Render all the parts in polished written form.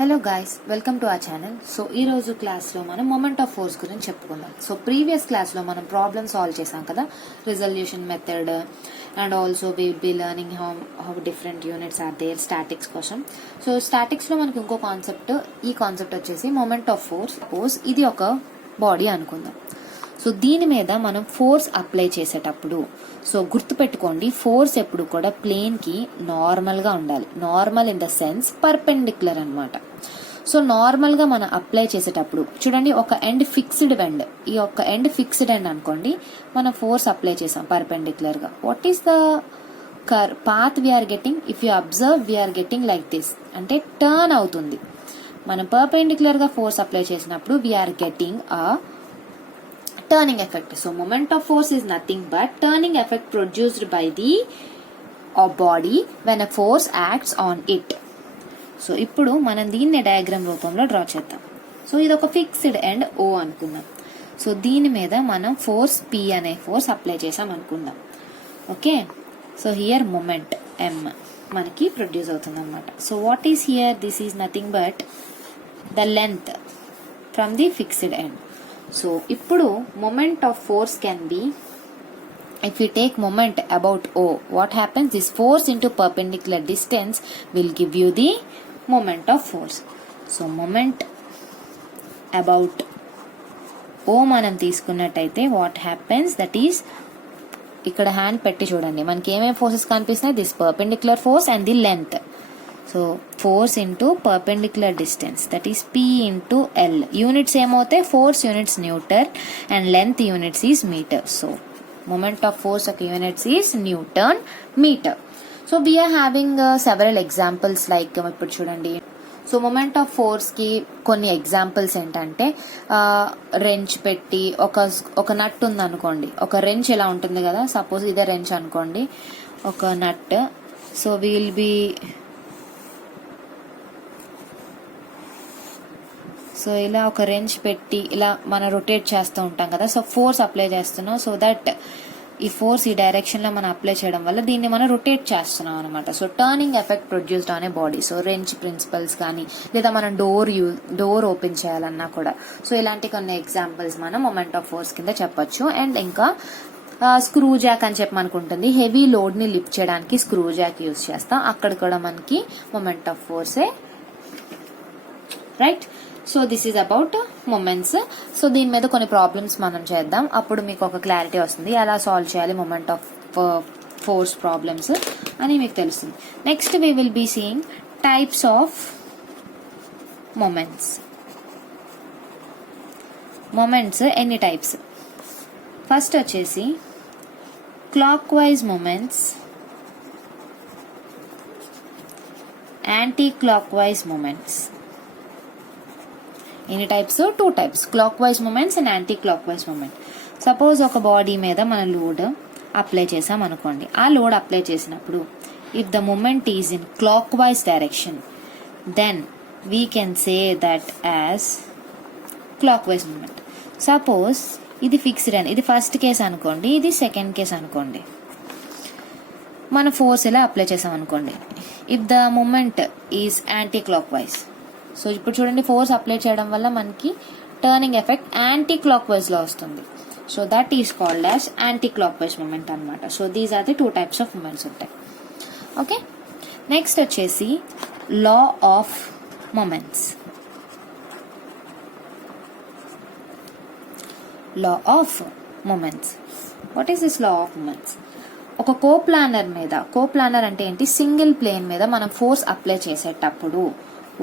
Hello guys, welcome to our channel. So ఈ రోజు క్లాస్లో మనం మొమెంట్ ఆఫ్ ఫోర్స్ గురించి చెప్పుకుందాం. సో ప్రీవియస్ క్లాస్లో మనం ప్రాబ్లమ్ సాల్వ్ చేసాం కదా, resolution method and also we will be learning how different units are there statics కోసం. సో స్టాటిక్స్లో మనకి ఇంకో కాన్సెప్ట్, ఈ కాన్సెప్ట్ వచ్చేసి మొమెంట్ ఆఫ్ ఫోర్స్. సపోజ్ ఇది ఒక బాడీ అనుకుందాం. సో దీని మీద మనం ఫోర్స్ అప్లై చేసేటప్పుడు, సో గుర్తుపెట్టుకోండి, ఫోర్స్ ఎప్పుడు కూడా ప్లేన్ కి నార్మల్ గా ఉండాలి. Normal in the sense perpendicular అన్నమాట. సో నార్మల్ గా మనం అప్లై చేసేటప్పుడు చూడండి, ఒక ఎండ్ ఫిక్స్డ్ ఎండ్, ఈ ఒక ఎండ్ ఫిక్స్డ్ ఎండ్ అనుకోండి, మనం ఫోర్స్ అప్లై చేసాం పర్పెండిక్యులర్ గా. What is the path we're getting? If you observe, we're getting like this, అంటే టర్న్ అవుతుంది. మనం పర్పెండిక్యులర్ గా ఫోర్స్ అప్లై చేసినప్పుడు we're getting a turning effect. So moment of force is nothing but turning effect produced by the body when a force acts on it. So ఇప్పుడు మనం దీన్ని diagram రూపంలో draw చేద్దాం. So ఇది ఒక fixed end O అనుకుందాం. So దీని మీద మనం ఫోర్స్ P అనే ఫోర్స్ అప్లై చేసాం అనుకుందాం. Okay, so here moment M మనకి ప్రొడ్యూస్ అవుతుంది అనమాట. So what is here? This is nothing but the length from the fixed end. So ఇప్పుడు moment of force can be, if we take moment about O, what happens? This force into perpendicular distance will give you the moment of force. So moment about O మనం తీసుకున్నట్టయితే what happens, that is, ఇక్కడ hand పెట్టి చూడండి, మనకి ఏమేమి forces కనిపిస్తున్నాయి? This perpendicular force and the length. So force into perpendicular distance, that is P into L. Units ఏమవుతాయి? Force units newton and length units is meter. So moment of force యొక్క units is newton meter. So we are having several examples, like ఇప్పుడు చూడండి. So moment of force కి కొన్ని examples ఏంటంటే, wrench పెట్టి ఒక నట్ ఉంది అనుకోండి, ఒక రెంచ్ ఎలా ఉంటుంది కదా, సపోజ్ ఇదే రెంచ్ అనుకోండి, ఒక నట్. సో విల్ బి, సో ఇలా ఒక రెంచ్ పెట్టి ఇలా మనం రొటేట్ చేస్తూ ఉంటాం కదా. సో ఫోర్స్ అప్లై చేస్తున్నాం, సో దట్ ఈ ఫోర్స్ ఈ డైరెక్షన్ లో మనం అప్లై చేయడం వల్ల దీన్ని మనం రొటేట్ చేస్తున్నాం అనమాట. So turning effect produced on a body. So wrench principles కానీ, లేదా మనం డోర్ ఓపెన్ చేయాలన్నా కూడా. సో ఇలాంటి కొన్ని ఎగ్జాంపుల్స్ మనం మొమెంట్ ఆఫ్ ఫోర్స్ కింద చెప్పొచ్చు. అండ్ ఇంకా స్క్రూ జాక్ అని చెప్పి మనకు ఉంటుంది, హెవీ లోడ్ ని లిఫ్ట్ చేయడానికి స్క్రూ జాక్ యూజ్ చేస్తాం. అక్కడ కూడా మనకి మొమెంట్ ఆఫ్ ఫోర్సే, right? So this is about moments. So దీని మీద కొన్ని ప్రాబ్లమ్స్ మనం చేద్దాం, అప్పుడు మీకు ఒక క్లారిటీ వస్తుంది ఎలా సాల్వ్ చేయాలి మొమెంట్ ఆఫ్ ఫోర్స్ ప్రాబ్లమ్స్ అని మీకు తెలుస్తుంది. Next we will be seeing types of moments. Moments ఎన్ని టైప్స్? ఫస్ట్ వచ్చేసి clockwise moments, anti clock wise moments. ఎన్ని types? 2 types, clock wise moments and anti clock wise moment. Suppose ఒక body మీద మన load apply చేసాం అనుకోండి. ఆ load apply చేసినప్పుడు if the moment is in clockwise direction, then we can say that as clock wise moment. Suppose ఇది fixed and ఇది first case అనుకోండి, ఇది సెకండ్ కేస్ అనుకోండి. మన ఫోర్స్ ఇలా అప్లై చేసాం అనుకోండి, if the moment is anti clock wise. So ఇప్పుడు చూడండి, ఫోర్స్ అప్లై చేయడం వల్ల మనకి turning effect anti clock wise లో వస్తుంది. So that is called as anti clock wise moment అనమాట. So these are the 2 types of moments ఉంటాయి. Okay, next వచ్చేసి law of moments. Law of moments, what is this law of moments? ఒక coplanar మీద, coplanar అంటే ఏంటి? Single plane మీద మనం force apply చేసేటప్పుడు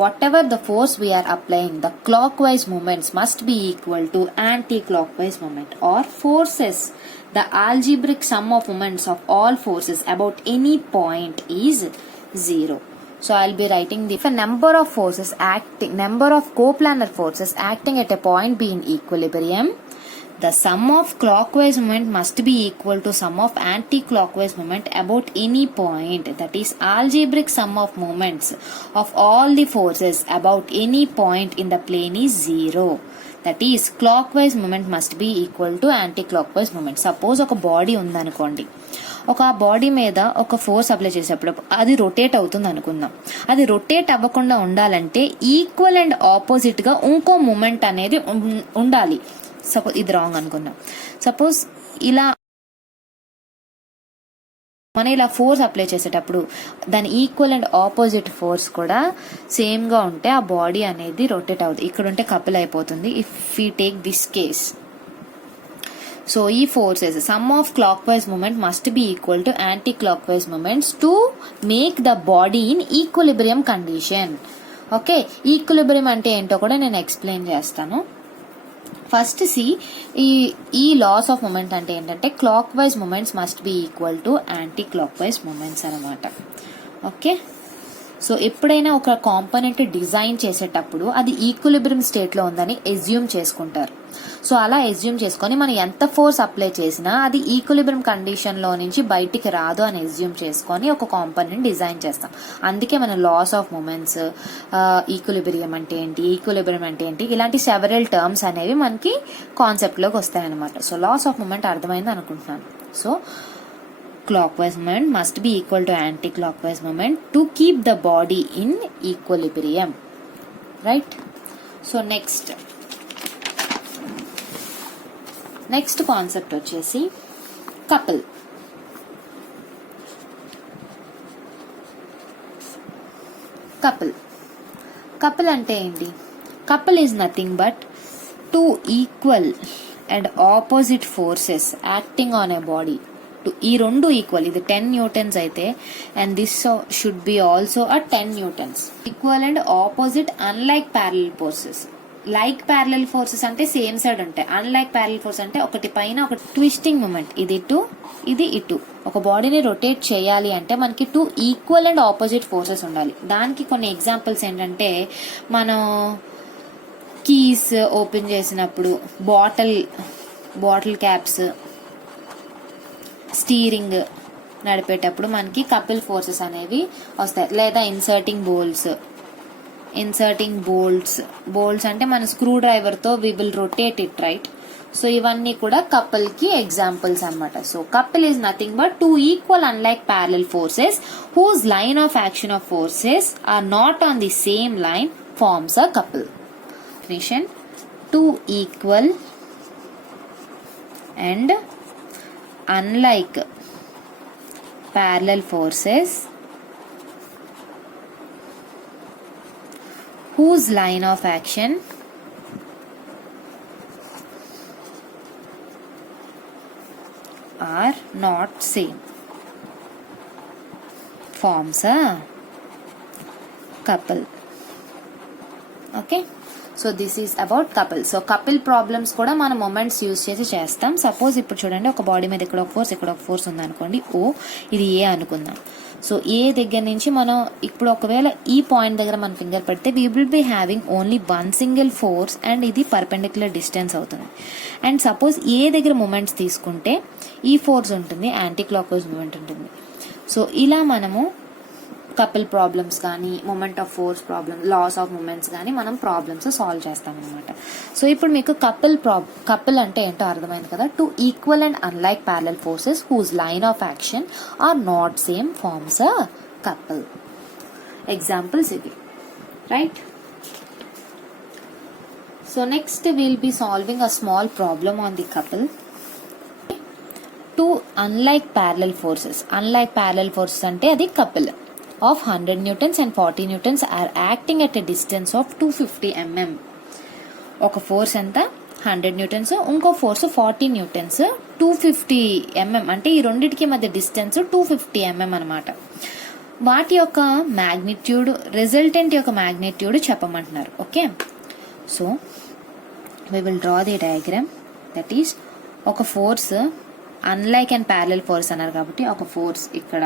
whatever the force we are applying, the clockwise moments must be equal to anti-clockwise moment, or forces. The algebraic sum of moments of all forces about any point is 0. So I'll be writing the, if a number of coplanar forces acting at a point be in equilibrium, the sum of clockwise moment must be equal to sum of anti-clockwise moment about any point. That is, algebraic sum of moments of all the forces about any point in the plane is 0. That is, clockwise moment must be equal to anti-clockwise moment. Suppose ఒక body ఉందనుకోండి, ఒక body మీద ఒక force apply చేసేటప్పుడు అది rotate అవుతుంది అనుకుందాం. అది రొటేట్ అవ్వకుండా ఉండాలంటే ఈక్వల్ అండ్ ఆపోజిట్ గా ఇంకో మూమెంట్ అనేది ఉండాలి. సపోజ్ ఇది రాంగ్ అనుకుందాం. సపోజ్ మనం ఇలా ఫోర్స్ అప్లై చేసేటప్పుడు దాని ఈక్వల్ అండ్ ఆపోజిట్ ఫోర్స్ కూడా సేమ్ గా ఉంటే ఆ బాడీ అనేది రొటేట్ అవుతుంది. ఇక్కడ ఉంటే కపుల్ అయిపోతుంది. If we take this case, so ఈ forces sum of clock wise moment must be equal to anti clock wise moments to make the body in equilibrium condition. Okay, equilibrium అంటే ఏంటో కూడా నేను explain చేస్తాను. First ఈ loss of moment అంటే ఏంటంటే clock wise moments must be equal to anti clock wise moments అనమాట. Okay, so ఎప్పుడైనా ఒక కాంపోనెంట్ డిజైన్ చేసేటప్పుడు అది ఈక్విలిబ్రియం స్టేట్ లో ఉందని ఎజ్యూమ్ చేసుకుంటారు. సో అలా ఎజ్యూమ్ చేసుకొని మనం ఎంత ఫోర్స్ అప్లై చేసినా అది ఈక్విలిబ్రియం కండిషన్ లో నుంచి బయటికి రాదు అని ఎజ్యూమ్ చేసుకొని ఒక కాంపోనెంట్ డిజైన్ చేస్తాం. అందుకే మన లాస్ ఆఫ్ మూమెంట్స్, ఈక్విలిబ్రియం అంటే ఏంటి, ఈక్విలిబ్రియం అంటే ఏంటి, ఇలాంటి సెవరల్ టర్మ్స్ అనేవి మనకి కాన్సెప్ట్ లోకి వస్తాయన్నమాట. సో లాస్ ఆఫ్ మూమెంట్ అర్థమైంది అనుకుంటున్నాను. So clockwise moment must be equal to anti-clockwise moment to keep the body in equilibrium, right? So next concept వచ్చేసి couple. couple అంటే ఏంటి? couple is nothing but two equal and opposite forces acting on a body. ఈ రెండు equal, ఇది 10 newtons అయితే and this should be also 10 newtons. Equal and opposite unlike parallel forces. Like parallel forces అంటే same side ఉంటాయి. Unlike parallel force అంటే ఒకటి పైన ఒక ట్విస్టింగ్ మూమెంట్, ఇది ఇటు ఇది ఇటు. ఒక బాడీని రొటేట్ చేయాలి అంటే మనకి 2 ఈక్వల్ అండ్ ఆపోజిట్ ఫోర్సెస్ ఉండాలి. దానికి కొన్ని ఎగ్జాంపుల్స్ ఏంటంటే, మనం కీస్ ఓపెన్ చేసినప్పుడు, బాటిల్ క్యాప్స్, స్టీరింగ్ నడిపేటప్పుడు మనకి కపుల్ ఫోర్సెస్ అనేవి వస్తాయి. లేదా ఇన్సర్టింగ్ బోల్ట్స్ అంటే మన స్క్రూ డ్రైవర్ తో we will rotate it, right? So ఇవన్నీ కూడా కపుల్ కి ఎగ్జాంపుల్స్ అన్నమాట. So couple is nothing but 2 equal unlike parallel forces whose line of action of forces are not on the same line forms a couple. definition: 2 equal and unlike parallel forces whose line of action are not same forms a couple. Okay, so this is about couple. So couple problems కూడా మనం moments use చేసి చేస్తాం. Suppose ఇప్పుడు చూడండి, ఒక body మీద ఇక్కడ ఒక ఫోర్స్ ఉందనుకోండి, ఓ ఇది ఏ అనుకుందాం. సో ఏ దగ్గర నుంచి మనం ఇప్పుడు ఒకవేళ ఈ పాయింట్ దగ్గర మన ఫింగర్ పెడితే we will be having only 1 single force and ఇది పర్పెండిక్యులర్ డిస్టెన్స్ అవుతుంది. అండ్ సపోజ్ ఏ దగ్గర మూమెంట్స్ తీసుకుంటే ఈ ఫోర్స్ ఉంటుంది, యాంటీ క్లాక్ వైజ్ మూమెంట్ ఉంటుంది. సో ఇలా మనము కపుల్ ప్రాబ్లమ్స్ కానీ, moment of force problem, laws of moments కానీ మనం ప్రాబ్లమ్స్ సాల్వ్ చేస్తాం అనమాట. సో ఇప్పుడు మీకు కపుల్ అంటే ఏంటో అర్థమైంది కదా. 2 equal and unlike parallel forces whose line of action are not same forms a couple. Examples ఇవి, right? So next will be solving a small problem on the couple. 2 unlike parallel forces అంటే అది couple of 100 newtons and 40 newtons are acting at a distance of 250 mm. ఒక force ఎంత 100 Newton's, ఇంకో force 40 Newton's, 250 mm అంటే ఈ రెండిటికి మధ్య distance 250 mm అనమాట. వాటి యొక్క మ్యాగ్నిట్యూడ్, రిజల్టెంట్ యొక్క మ్యాగ్నిట్యూడ్ చెప్పమంటున్నారు. Okay, so we will draw the diagram. that is, ఒక force unlike and parallel force అన్నారు కాబట్టి ఒక ఫోర్స్ ఇక్కడ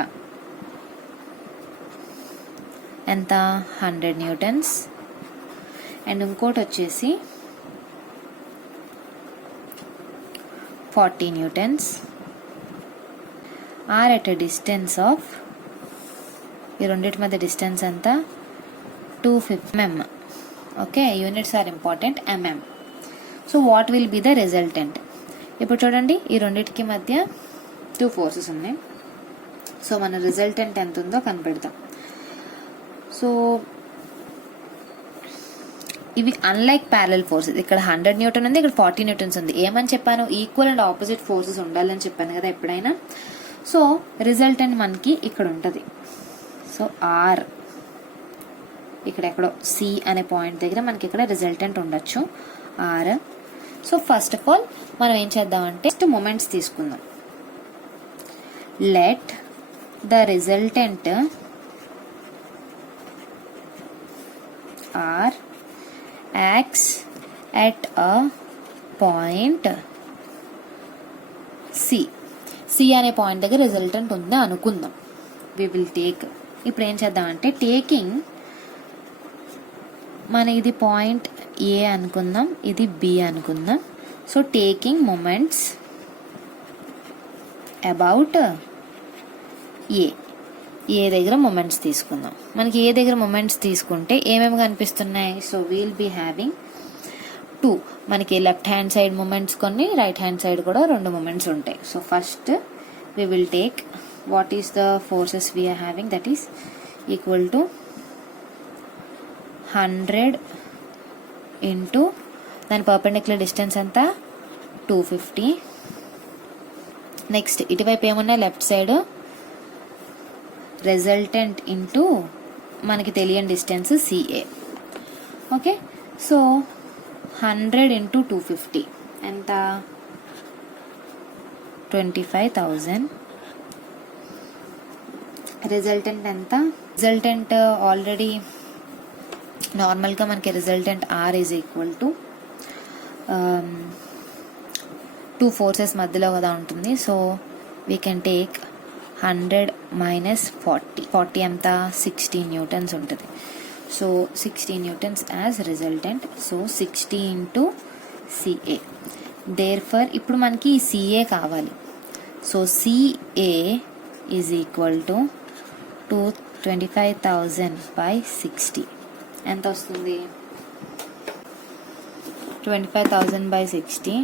ఎంత 100 న్యూటన్స్ అండ్ ఇంకోటి వచ్చేసి 40 newtons R at a distance of, ఈ రెండింటి మధ్య డిస్టెన్స్ ఎంత 250 mm. Okay, units are important, mm. So what will be the resultant? ఇప్పుడు చూడండి, ఈ రెండింటికి మధ్య 2 ఫోర్సెస్ ఉన్నాయి. సో మన రిజల్టెంట్ ఎంత ఉందో కనిపెడతాం. సో ఇవి అన్లైక్ ప్యారలల్ ఫోర్సెస్. ఇక్కడ 100 న్యూటన్ ఉంది, ఇక్కడ 40 న్యూటన్స్ ఉంది. ఏమని చెప్పాను? ఈక్వల్ అండ్ ఆపోజిట్ ఫోర్సెస్ ఉండాలని చెప్పాను కదా ఎప్పుడైనా. సో రిజల్టెంట్ మనకి ఇక్కడ ఉంటుంది. సో ఆర్ ఇక్కడ ఎక్కడో సి అనే పాయింట్ దగ్గర మనకి ఇక్కడ రిజల్టెంట్ ఉండొచ్చు R. So first of all మనం ఏం చేద్దామంటే మొమెంట్స్ తీసుకుందాం. Let the resultant R acts at a point C అనే పాయింట్ దగ్గర రిజల్టెంట్ ఉంది అనుకుందాం. వి విల్ టేక్, ఇప్పుడు ఏం చేద్దామంటే టేకింగ్ మన ఇది పాయింట్ ఏ అనుకుందాం, ఇది బి అనుకుందాం. So taking moments about a దగ్గర మొమెంట్స్ తీసుకుందాం. మనకి ఏ దగ్గర మొమెంట్స్ తీసుకుంటే ఏమేమి కనిపిస్తున్నాయి? So we'll be having 2. మనకి లెఫ్ట్ హ్యాండ్ సైడ్ మొమెంట్స్ కొన్ని, రైట్ హ్యాండ్ సైడ్ కూడా 2 మొమెంట్స్ ఉంటాయి. So first we will take what is the forces we are having, that is equal to 100 into దాని పర్పెండిక్యులర్ డిస్టెన్స్ అంతా 250. Next ఇటువైపు ఏమన్నా left side resultant into మనకి తెలియని distance CA. Okay, so 100 into 250 ఎంత? 25,000. Resultant ఎంత? Resultant already నార్మల్గా మనకి resultant R is equal to 2 forces మధ్యలో కదా ఉంటుంది. So we can take 100 minus 40 ఎంత? 60 న్యూటన్స్ ఉంటుంది. So 60 newtons as resultant. So 60 into CA. Therefore ఇప్పుడు మనకి ఈ CA కావాలి. So CA is equal to 25,000 by 60 ఎంత వస్తుంది? 25,000 by 60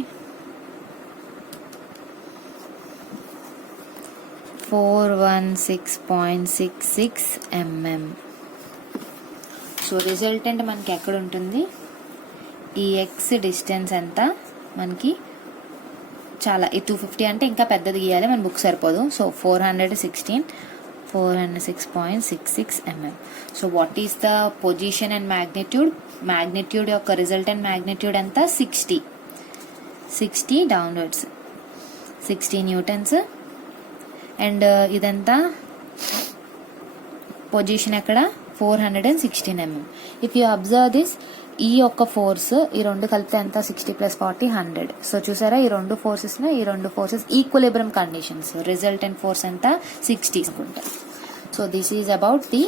416.66 mm. సో రిజల్టెంట్ మనకి ఎక్కడ ఉంటుంది? ఈ ఎక్స్ డిస్టెన్స్ ఎంత మనకి? చాలా, ఈ 250 అంటే ఇంకా పెద్దది గీయాలి, మన బుక్ సరిపోదు. So 406.66 mm. So what is the position and magnitude? Magnitude యొక్క రిజల్టెంట్ మ్యాగ్నిట్యూడ్ ఎంత? 60 డౌన్వర్డ్స్ 60 న్యూటన్స్. అండ్ ఇదంతా పొజిషన్ ఎక్కడ? 416 mm. If you observe this, ఈ యొక్క ఫోర్స్ ఈ రెండు కలిపితే ఎంత? 60 + 40 100. సో చూసారా, ఈ రెండు forces equilibrium conditions. Resultant force ఎంత? 60 అనుకుంటా. So this is about the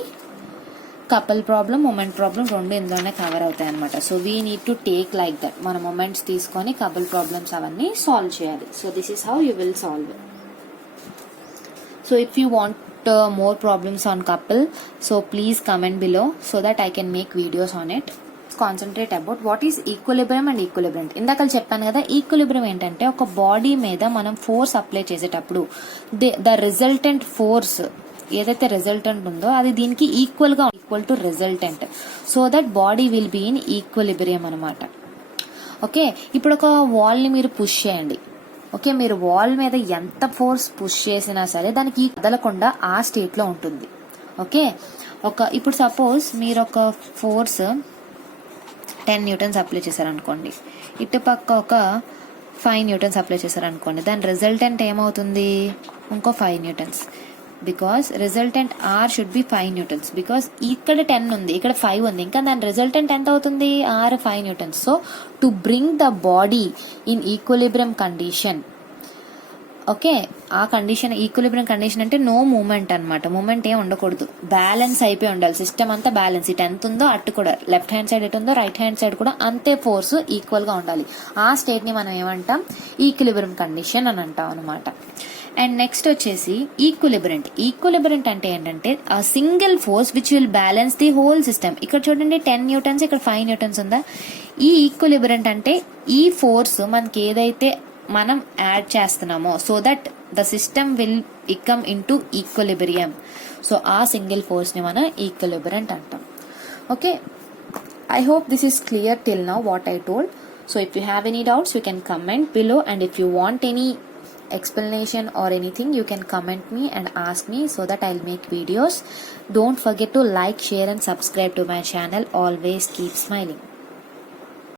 couple problem, moment problem, రెండు ఇందులోనే కవర్ అవుతాయి అనమాట. So we need to take like that. మన మొమెంట్స్ తీసుకొని కపుల్ ప్రాబ్లమ్స్ అవన్నీ సాల్వ్ చేయాలి. So this is how you will solve it. So if you want more problems on couple, so please comment below so that I can make videos on it. Concentrate about what is equilibrium and equilibrium. ఇందాక చెప్పాను కదా, equilibrium ఏంటంటే ఒక body మీద మనం force apply చేసేటప్పుడు the resultant force ఏదైతే resultant ఉందో అది దీనికి equal to resultant. So that body will be in equilibrium అనమాట. ఓకే, ఇప్పుడు ఒక వాల్ ని మీరు పుష్ చేయండి. ఓకే, మీరు వాల్ మీద ఎంత ఫోర్స్ పుష్ చేసినా సరే దానికి కదలకుండా ఆ స్టేట్ లో ఉంటుంది. ఓకే, ఇప్పుడు సపోజ్ మీరు ఒక ఫోర్స్ 10 న్యూటన్స్ అప్లై చేశారనుకోండి, ఇటుపక్క ఒక 5 న్యూటన్స్ అప్లై చేశారనుకోండి, దాని రిజల్టెంట్ ఏమవుతుంది? ఇంకో 5 newtons. Because resultant R should be 5 newtons. Because ఇక్కడ 10 ఉంది, ఇక్కడ 5 ఉంది, ఇంకా దాని రిజల్టెంట్ ఎంత అవుతుంది? R 5 newtons. So to bring the body in equilibrium condition. Okay, ఆ కండిషన్ ఈక్విలిబ్రియం కండిషన్ అంటే నో మూమెంట్ అనమాట. మూమెంట్ ఏం ఉండకూడదు, బ్యాలెన్స్ అయిపోయి ఉండాలి. సిస్టమ్ అంతా బ్యాలెన్స్. ఇటు ఎంత ఉందో అటు కూడా, లెఫ్ట్ హ్యాండ్ సైడ్ ఎటు ఉందో రైట్ హ్యాండ్ సైడ్ కూడా అంతే ఫోర్స్ ఈక్వల్ గా ఉండాలి. ఆ స్టేట్ ని మనం ఏమంటాం? ఈక్విలిబ్రియం కండిషన్ అని అంటాం అనమాట. అండ్ నెక్స్ట్ వచ్చేసి ఈక్విలిబ్రెంట్ అంటే ఏంటంటే ఆ single force which will balance the whole system. ఇక్కడ చూడండి 10 న్యూటన్స్, ఇక్కడ 5 న్యూటన్స్ ఉందా? ఈ ఈక్విలిబ్రెంట్ అంటే ఈ ఫోర్స్ మనకి ఏదైతే మనం యాడ్ చేస్తున్నామో, so that the system will become into equilibrium. So ఆ సింగిల్ ఫోర్స్ని మనం ఈక్విలిబ్రెంట్ అంటాం. Okay, I hope this is clear till now what I told. So if you have any doubts, you can comment below, and if you want any explanation or anything, you can comment me and ask me so that I'll make videos. Don't forget to like, share and subscribe to my channel. Always keep smiling.